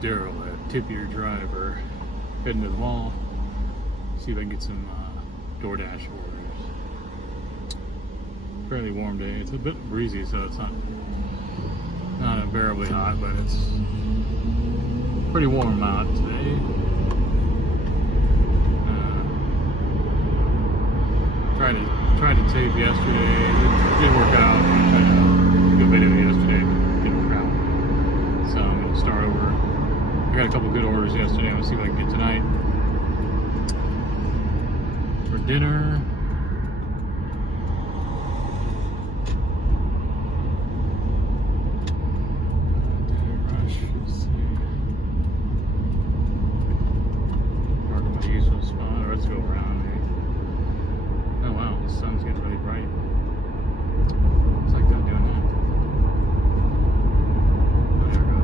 Daryl at Tipier Drive. We're heading to the mall. See if I can get some DoorDash orders. Fairly warm day. It's a bit breezy, so it's not unbearably hot, but it's pretty warm out today. Tried to tape yesterday. It didn't work out. I tried to do a video yesterday, but it didn't work out. So I'm gonna start over. I got a couple good orders yesterday. I'm gonna see what I can get tonight for dinner. Let's go around. Oh wow, the sun's getting really bright. It's like that doing that. Oh, there we go.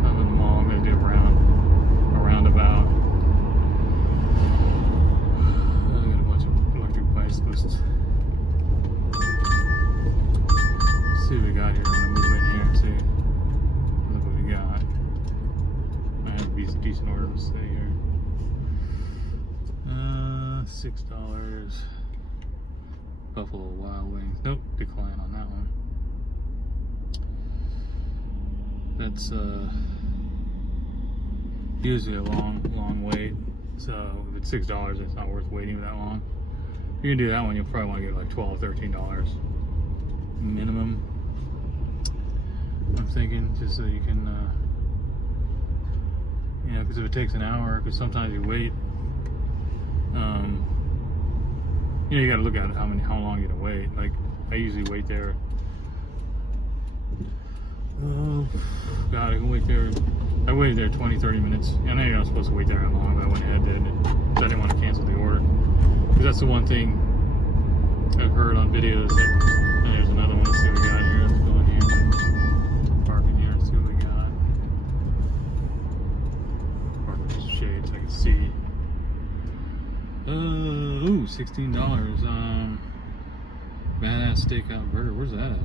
So I'm in the mall. I'm going to do a roundabout. I got a bunch of electric bicyclists. Let's see what we got here. I'm going to move in here and see what we got. I have a decent order to stay here. $6. Buffalo Wild Wings. Nope, decline on that one. That's usually a long wait. So if it's $6, it's not worth waiting that long. If you can do that one, you'll probably want to get like $12, $13 minimum. I'm thinking, just so you can, you know, because if it takes an hour, because sometimes you wait. You know, you gotta look at how long you're gonna wait. Like, I usually wait there. Oh, God, I can wait there. I waited there 20, 30 minutes. I know you're not supposed to wait there that long, but I went ahead and because I didn't want to cancel the order. Because that's the one thing I've heard on videos that, and there's another one. Let's see what we got here. Let's go in here. Park in here and see what we got. Park with these shades so I can see. Ooh, $16. Badass Steakhouse Burger. Where's that at?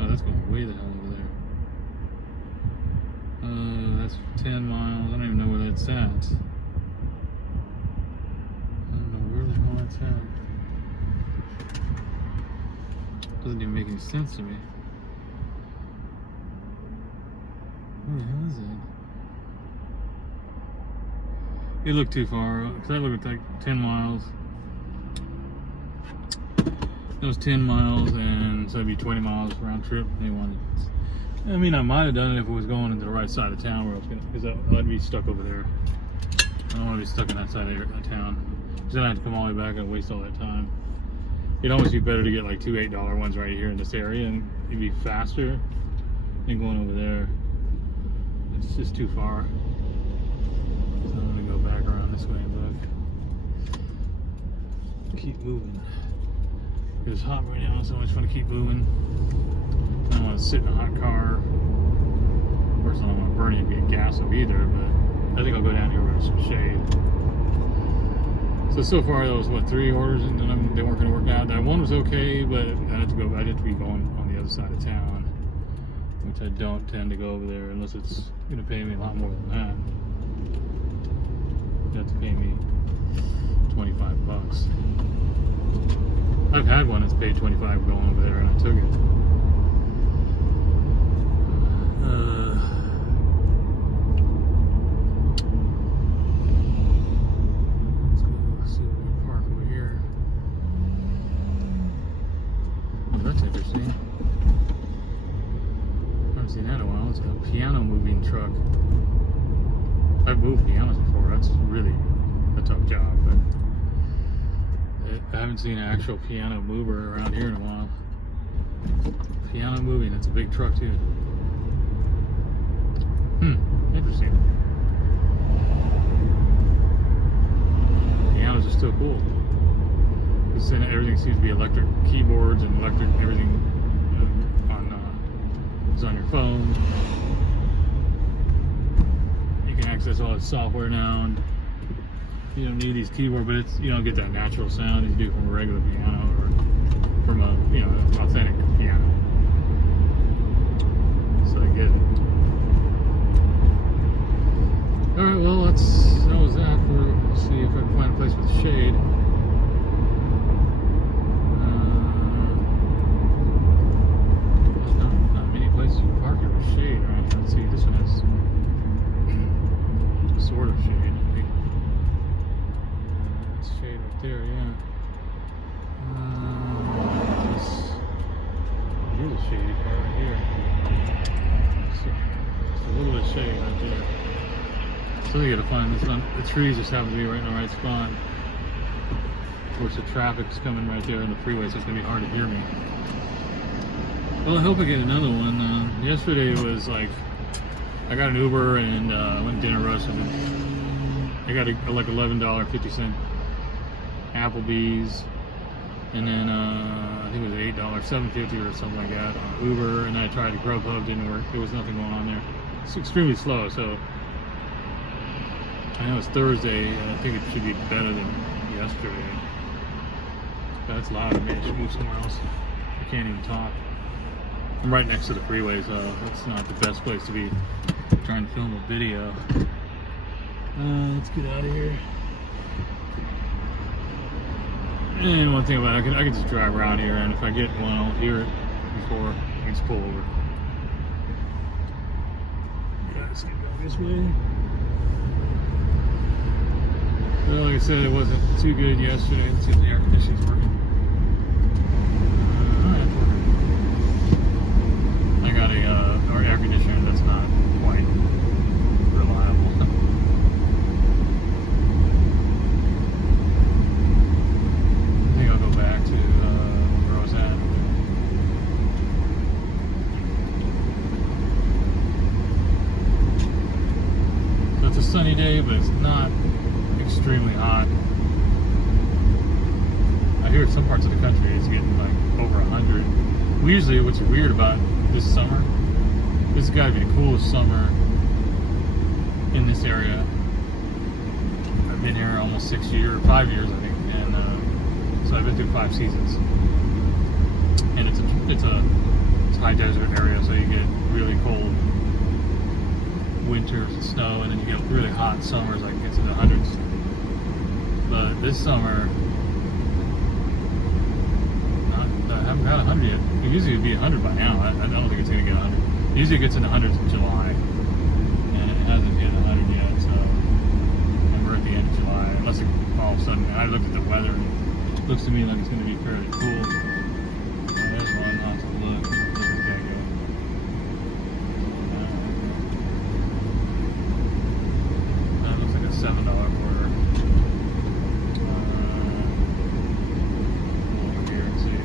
Oh, that's going way the hell over there. That's 10 miles. I don't even know where that's at. I don't know where the hell that's at. Doesn't even make any sense to me. Where the hell is it? It looked too far, because I looked at like 10 miles. It was 10 miles, and so it'd be 20 miles round trip. They wanted. I mean, I might have done it if it was going into the right side of town where I was gonna, because I'd be stuck over there. I don't want to be stuck in that side of town, because then I have to come all the way back and waste all that time. It'd almost be better to get like two $8 ones right here in this area, and it'd be faster than going over there. It's just too far. So I'm gonna go back around this way and look. Keep moving. It's hot right now, so I just want to keep moving. I don't want to sit in a hot car. Of course, I don't want to burn any gas up either, but I think I'll go down here where there's some shade. So far, there was what, 3 orders, and they weren't going to work out. That one was okay, but I had to be going on the other side of town, which I don't tend to go over there unless it's going to pay me a lot more than that. You have to pay me $25. I've had one that's paid $25 going over there, and I took it. Let's go see if we can park over here. Oh, that's interesting. I haven't seen that in a while. It's a piano moving truck. I've moved pianos before. That's really a tough job, but I haven't seen an actual piano mover around here in a while. Piano moving, it's a big truck too. Interesting. Pianos are still cool. Because then everything seems to be electric keyboards and electric everything is on your phone. You can access all the software now, and you don't need these keyboards, but it's, you don't get that natural sound as you do from a regular piano or from a, authentic piano. So I get it. a little bit of shade right there. So we gotta find this one. The trees just happen to be right in the right spot. Of course, the traffic's coming right there in the freeway, so it's gonna be hard to hear me. Well, I hope I get another one. Yesterday it was like, I got an Uber and went to Dinner Rush, and I got like $11.50 Applebee's, and then I think it was $8, $7.50 or something like that on Uber, and then I tried to Grubhub, didn't work. There was nothing going on there. It's extremely slow, so I know it's Thursday, and I think it should be better than yesterday. That's loud. Maybe I should move somewhere else. I can't even talk. I'm right next to the freeway, so it's not the best place to be trying to film a video. Let's get out of here. And one thing about it, I can just drive around here, and if I get one, I'll hear it before I can just pull over. Guys can go this way. Well, like I said, it wasn't too good yesterday. Let's see if the air conditioning's working. It's working. I got our air conditioner that's not quite reliable. I think I'll go back to where I was at. So it's a sunny day, but it's not extremely hot. I hear in some parts of the country it's getting like over 100. Usually, what's weird about this summer, this has got to be the coolest summer in this area. I've been here almost 5 years, I think, and so I've been through 5 seasons. And it's a high desert area, so you get really cold winters and snow, and then you get really hot summers, like it's in the hundreds. But this summer, I haven't got 100 yet. Usually it'd be 100 by now. I don't think it's going to get 100. Usually it gets in the hundreds in July, and it hasn't hit 100 yet. So, and we're at the end of July. Unless it, all of a sudden, I looked at the weather, and it looks to me like it's going to be fairly cool. There's one. I'll have to look. Where's this guy go? That looks like a $7 order. Over here and see.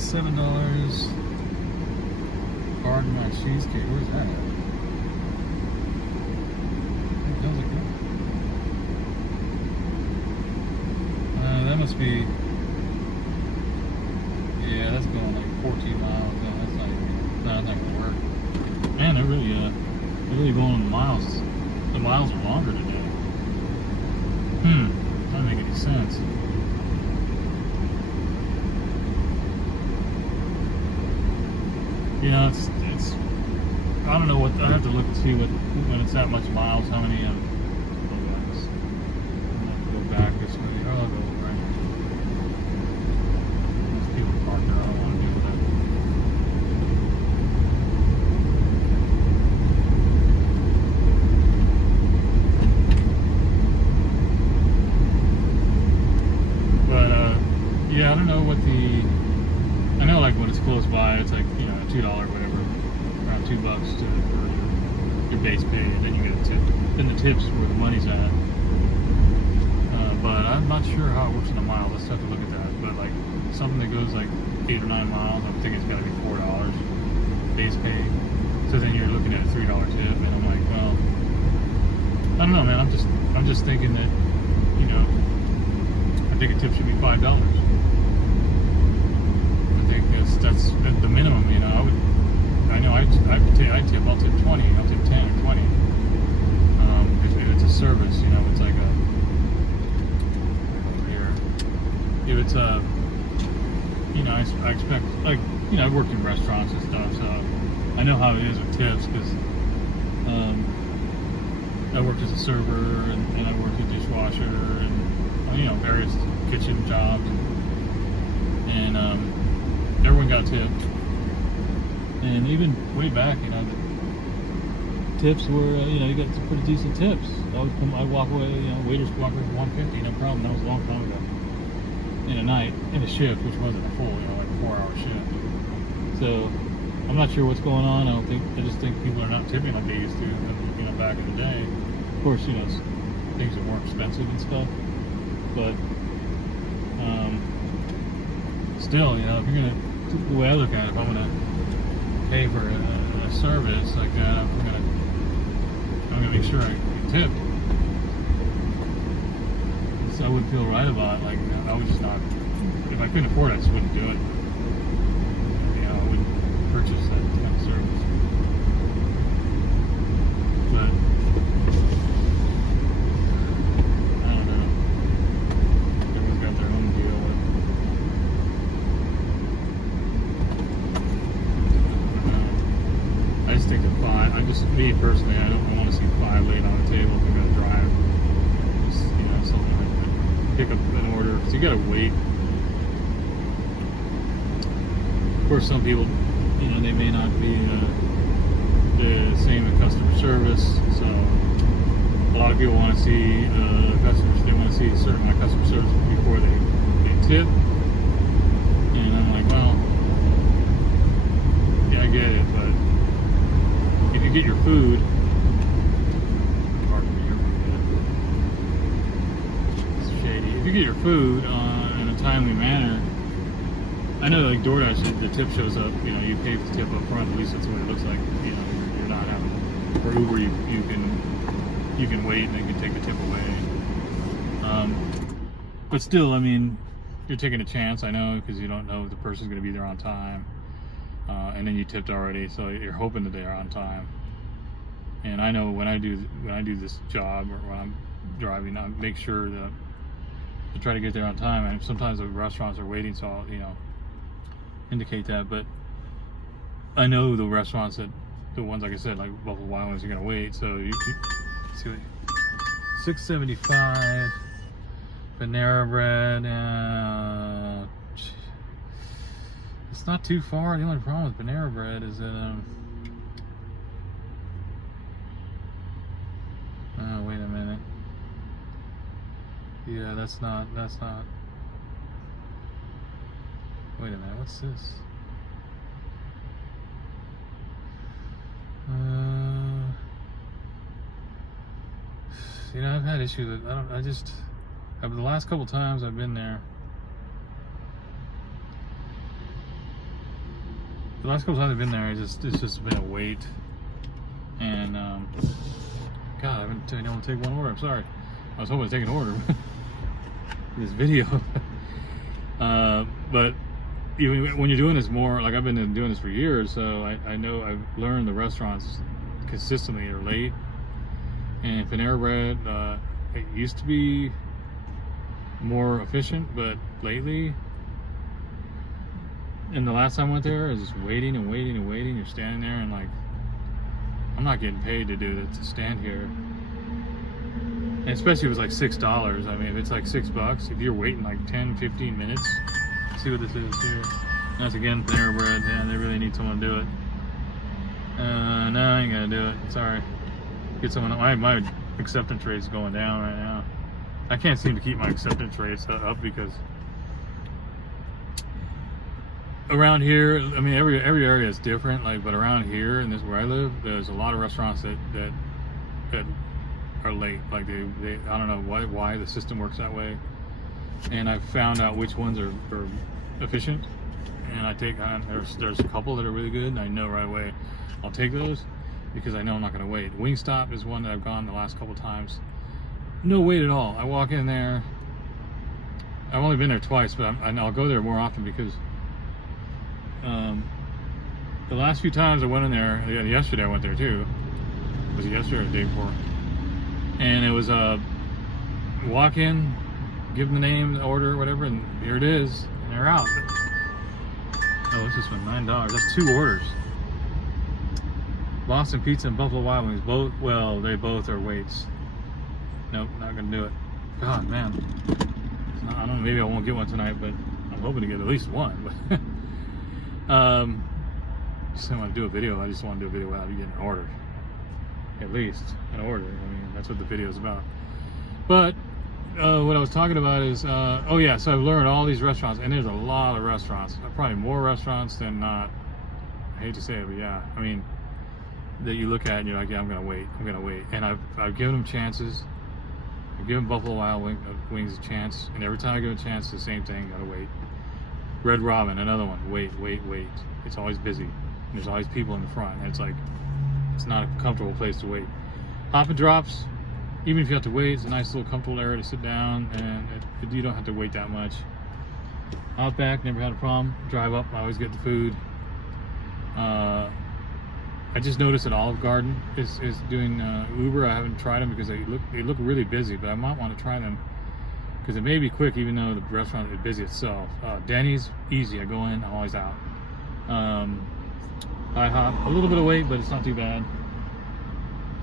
$7 hard mac cheesecake. Where's that at? How's it going? That must be. Yeah, that's going like 14 miles. No, that's not gonna work. Man, they're really going on the miles. The miles are longer today. Doesn't make any sense. You know, it's I don't know what, I have to look and see what, when it's that much miles, how many I'll go back this way. Oh, I'll go right here. There's people parked there. I don't want to deal with that. But yeah, I don't know what I know, like when it's close by, it's like, you know, $2 whatever, around $2 for your base pay, and then you get a tip. Then the tips where the money's at. But I'm not sure how it works in the mile. Let's have to look at that. But like something that goes like 8 or 9 miles, I'm thinking it's got to be $4 base pay. So then you're looking at a $3 tip, and I'm like, well, I don't know, man. I'm just thinking that, you know, I think a tip should be $5. That's the minimum, you know. I'd tip, I'll tip 20, I'll tip 10 or 20. If it's a service, you know, it's like if it's a, you know, I expect, like, you know, I've worked in restaurants and stuff, so I know how it is with tips, because I worked as a server, and I worked a dishwasher, and, you know, various kitchen jobs, and everyone got tipped. And even way back, you know, the tips were, you know, you got some pretty decent tips. I'd walk away, you know, waiters walk away for $150, no problem. That was a long time ago. You a night in a shift, which wasn't a full, like a 4-hour shift. So I'm not sure what's going on. I just think people are not tipping like they used to, back in the day. Of course, things are more expensive and stuff, but still, if you're gonna, the way I look at it, if I'm gonna pay for a service like that, I'm gonna make sure I tip. So I wouldn't feel right about it. Like, I would just not, if I couldn't afford it, I just wouldn't do it. I wouldn't purchase that kind of service. But I don't know. Everyone's got their own deal with I just think that me personally, I don't want to see 5 laid on the table if you're going to drive. Just, something like that. Pick up an order, because you got to wait. Of course, some people, they may not be the same in customer service, so a lot of people want to see customers, they want to see a certain amount of customer service before they tip. And I'm like, well, yeah, I get it, but if you get your food, pardon me, it's shady. If you get your food in a timely manner, I know, like DoorDash, the tip shows up. You pay the tip up front. At least that's what it looks like. You're not having. For Uber, you can wait and they can take the tip away. But still, you're taking a chance. I know, because you don't know if the person's going to be there on time. And then you tipped already, so you're hoping that they are on time. And I know when I do this job, or when I'm driving, I make sure that to try to get there on time. And sometimes the restaurants are waiting, so I'll indicate that. But I know the restaurants the ones like I said, like Buffalo Wild Wings, are gonna wait. So you see, $6.75 Panera Bread. It's not too far. The only problem with Panera Bread is that oh, wait a minute. Yeah, that's not. Wait a minute, what's this? I've had issues with, the last couple times I've been there, it's just been a wait. And, God, I've been able to take one order. I'm sorry. I was hoping to take an order in this video. But when you're doing this more, like I've been doing this for years, so I know I've learned the restaurants consistently are late. And Panera Bread, it used to be more efficient, but lately, and the last time I went there, I was just waiting and waiting and waiting. You're standing there and like, I'm not getting paid to stand here. And especially if it's like $6. If it's like $6, if you're waiting like 10, 15 minutes, see what this is here. That's again Panera Bread. Yeah, they really need someone to do it. No, I ain't gonna do it. Sorry. Get someone. My acceptance rate is going down right now. I can't seem to keep my acceptance rates up because around here, every area is different. But around here, and this is where I live, there's a lot of restaurants that are late. Like they I don't know why the system works that way. And I've found out which ones are efficient, and there's a couple that are really good, and I know right away I'll take those because I know I'm not going to wait. Wingstop is one that I've gone the last couple times. No wait at all. I walk in there. I've only been there twice, but I'll go there more often because the last few times I went in there, yesterday I went there too. Was it yesterday or the day before? And it was walk in, give them the name, the order, whatever, and here it is, and they're out. Oh, what's this one? $9. That's 2 orders. Boston Pizza and Buffalo Wild Wings, they both are waits. Nope, not gonna do it. God, man. I don't know, maybe I won't get one tonight, but I'm hoping to get at least one. But just didn't want to do a video. I just want to do a video without you getting an order. At least an order. That's what the video is about. But what I was talking about is, oh yeah, so I've learned all these restaurants, and there's a lot of restaurants, probably more restaurants than not. I hate to say it, but yeah, I mean, that you look at and you're like, yeah, I'm gonna wait, and I've given them chances. I've given Buffalo Wild Wings a chance, and every time I give a chance, the same thing, gotta wait. Red Robin, another one, wait. It's always busy, and there's always people in the front, and it's like, it's not a comfortable place to wait. Hop and Drops, even if you have to wait, it's a nice little comfortable area to sit down, and you don't have to wait that much. Outback, never had a problem. Drive up, I always get the food. I just noticed that Olive Garden is doing Uber. I haven't tried them because they look really busy, but I might want to try them because it may be quick, even though the restaurant is busy itself. Denny's, easy. I go in, I'm always out. IHOP, a little bit of wait, but it's not too bad.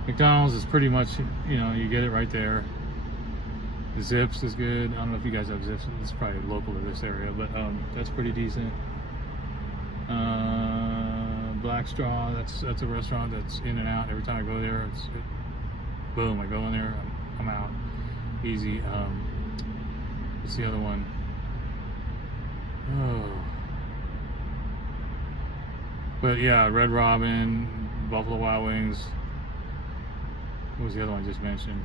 McDonald's is pretty much, you get it right there. Zips is good. I don't know if you guys have Zips. It's probably local to this area, but that's pretty decent. Black Straw, that's a restaurant that's in and out. Every time I go there, boom, I go in there, I'm out. Easy. What's the other one? Oh. But yeah, Red Robin, Buffalo Wild Wings. What was the other one I just mentioned?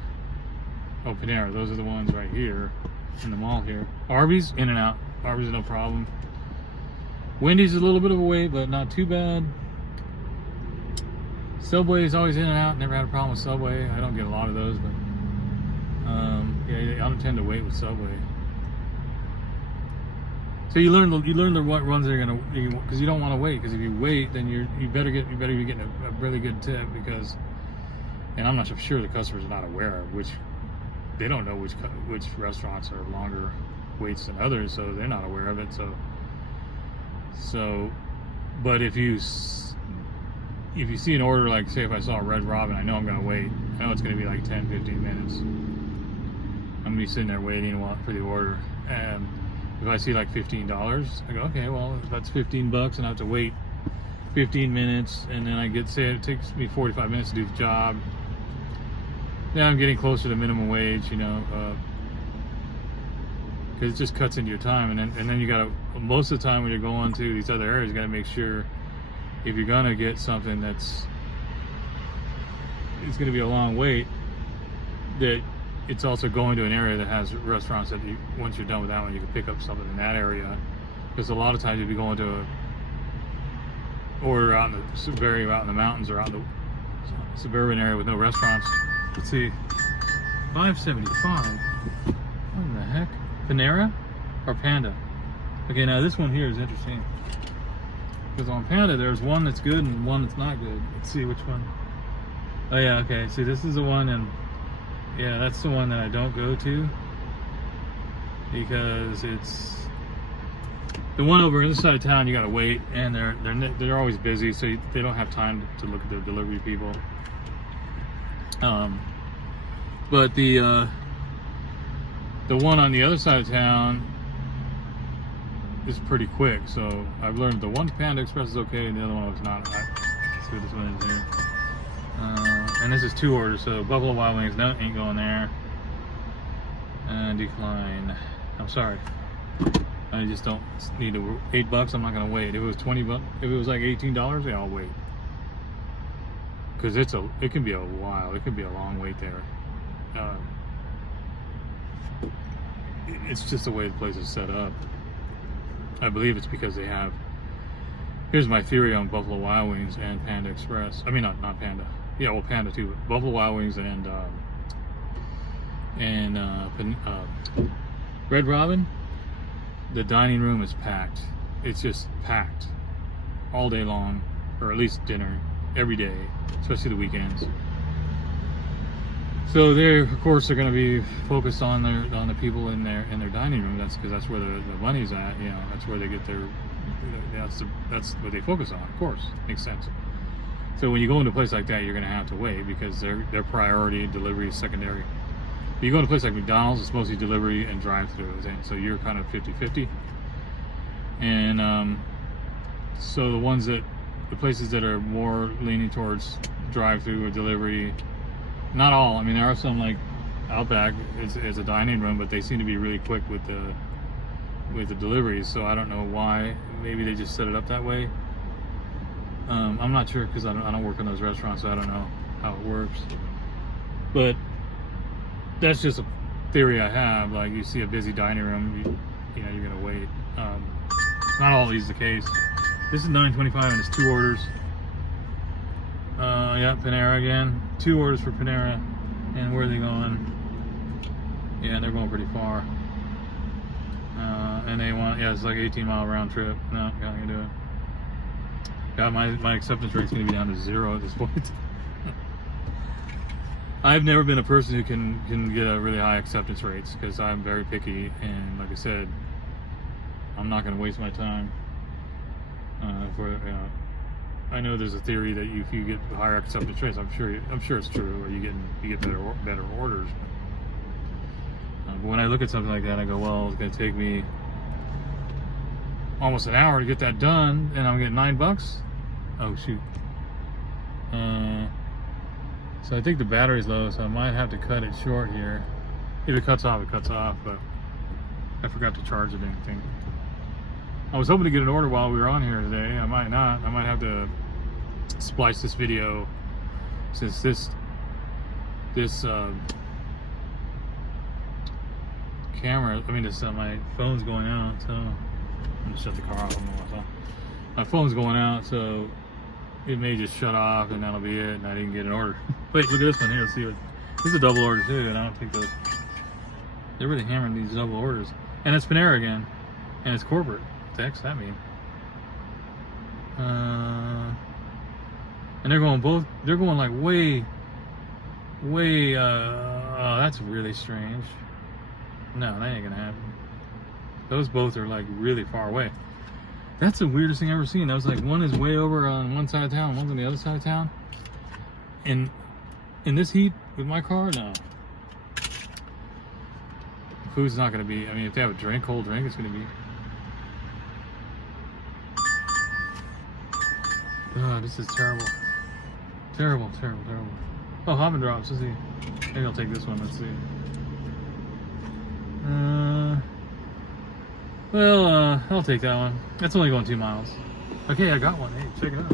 Oh, Panera. Those are the ones right here in the mall here. Arby's, in and out. Arby's no problem. Wendy's is a little bit of a wait, but not too bad. Subway is always in and out. Never had a problem with Subway. I don't get a lot of those, but yeah, I don't tend to wait with Subway. So you learn the what runs they're gonna, because you don't want to wait. Because if you wait, then you better be getting a really good tip, because, and I'm not so sure the customers are not aware of they don't know which restaurants are longer waits than others, so they're not aware of it. So, but if you see an order, like say if I saw a Red Robin, I know I'm gonna wait. I know it's gonna be like 10-15 minutes. I'm gonna be sitting there waiting for the order, and if I see like $15, I go, okay, well, that's $15 and I have to wait 15 minutes, and then say it takes me 45 minutes to do the job. Then I'm getting closer to minimum wage, because it just cuts into your time, and then you gotta, most of the time when you're going to these other areas, you gotta make sure if you're gonna get something it's gonna be a long wait, that it's also going to an area that has restaurants that once you're done with that one, you can pick up something in that area. Because a lot of times you'd be going to order out in the mountains or out in the suburban area with no restaurants. Let's see, $5.75. What the heck? Panera or Panda? Okay, now this one here is interesting, because on Panda there's one that's good and one that's not good. Let's see which one. Oh yeah, okay. See, this is the one, and yeah, that's the one that I don't go to, because it's the one over on this side of town. You gotta wait, and they're always busy, so they don't have time to look at the delivery people. But the one on the other side of town is pretty quick. So I've learned the one Panda Express is okay, and the other one was not. Let's see what this one is here. And this is 2 orders, so Buffalo Wild Wings, no, ain't going there. And decline. I'm sorry. I just don't need to. $8, I'm not gonna wait. If it was $20, if it was like $18, yeah, I'll wait. Because it can be a while. It can be a long wait there. It's just the way the place is set up. I believe it's because they have. Here's my theory on Buffalo Wild Wings and Panda Express. I mean, not Panda. Yeah, well, Panda too. But Buffalo Wild Wings and Red Robin. The dining room is packed. It's just packed all day long, or at least dinner every day, especially the weekends. So they, of course, are going to be focused on the people in their dining room. That's because that's where the money's at. That's where they get their. That's what they focus on. Of course, makes sense. So when you go into a place like that, you're going to have to wait, because their priority delivery is secondary. But you go to a place like McDonald's, it's mostly delivery and drive-through, so you're kind of 50-50. And so the places that are more leaning towards drive-through or delivery, not all. I mean, there are some, like Outback is a dining room, but they seem to be really quick with the deliveries. So I don't know why. Maybe they just set it up that way. I'm not sure because I don't work in those restaurants, so I don't know how it works. But that's just a theory I have. Like, you see a busy dining room, you know you're gonna wait. Not always the case. This is $9.25 and it's 2 orders. Yeah, Panera again. 2 orders for Panera. And where are they going? Yeah, they're going pretty far. And they want, yeah, it's like 18-mile round trip. No, not gonna do it. Yeah, my acceptance rate's gonna be down to 0 at this point. I've never been a person who can get a really high acceptance rates because I'm very picky, and like I said, I'm not gonna waste my time. I know there's a theory that if you get higher acceptance rates, I'm sure it's true, or you get better orders. But when I look at something like that, I go, well, it's gonna take me almost an hour to get that done, and I'm getting $9. Oh shoot. So I think the battery's low, so I might have to cut it short here. If it cuts off, it cuts off, but I forgot to charge it or anything. I was hoping to get an order while we were on here today. I might not. I might have to splice this video, since this camera, my phone's going out, so I'm gonna shut the car off. My phone's going out, so it may just shut off and that'll be it, and I didn't get an order. Wait, look at this one here. Let's see what this is. A double order too, and I don't think they're really hammering these double orders. And it's Panera again, and it's corporate. What the heck's that mean? And they're going like way, oh, that's really strange. No, that ain't gonna happen. Those both are like really far away. That's the weirdest thing I've ever seen. I was like, one is way over on one side of town, one's on the other side of town. And in this heat with my car, no. The food's not gonna be, if they have a cold drink, it's gonna be. Oh, this is terrible. Terrible. Oh, Hop and Drops, let's see. Maybe I'll take this one, let's see. I'll take that one. That's only going 2 miles. Okay, I got one. Hey, check it out.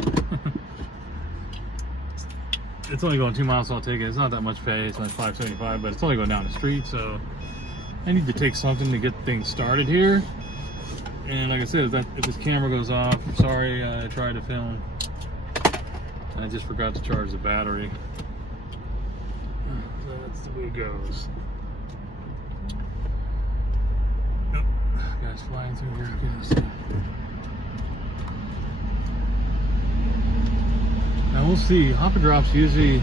It's only going 2 miles, so I'll take it. It's not that much pay. It's only $5.75, but it's only going down the street, so I need to take something to get things started here. And like I said, if this camera goes off, I'm sorry. I tried to film, and I just forgot to charge the battery. So that's the way it goes. Guys flying through here. Now we'll see. Hop and Drops they're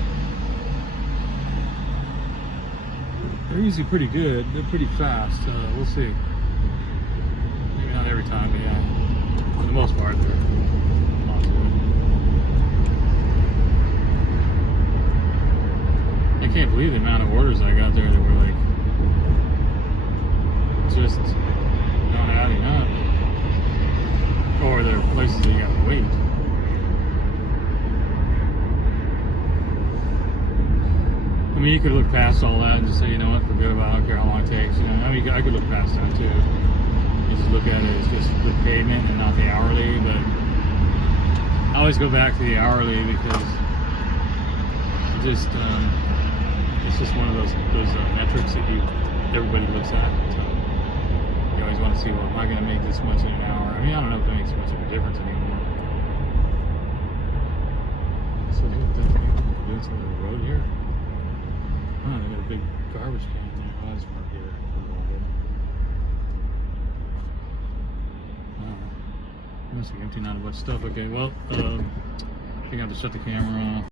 usually pretty good. They're pretty fast. We'll see. Maybe not every time, but yeah, for the most part, they're not good. I can't believe the amount of orders I got there that were like just not adding up, or there are places that you gotta wait. You could look past all that and just say, you know what, forget about it, I don't care how long it takes. I could look past that too. You just look at it as just the payment and not the hourly, but I always go back to the hourly because it's just one of those metrics that everybody looks at. So you always want to see, well, am I going to make this much in an hour? I don't know if that makes much of a difference anymore. So doing something on the road here. Oh, they got a big garbage can there. Oh, that's parked here. It must be emptying out a bunch of stuff. Okay, well, I think I have to shut the camera off.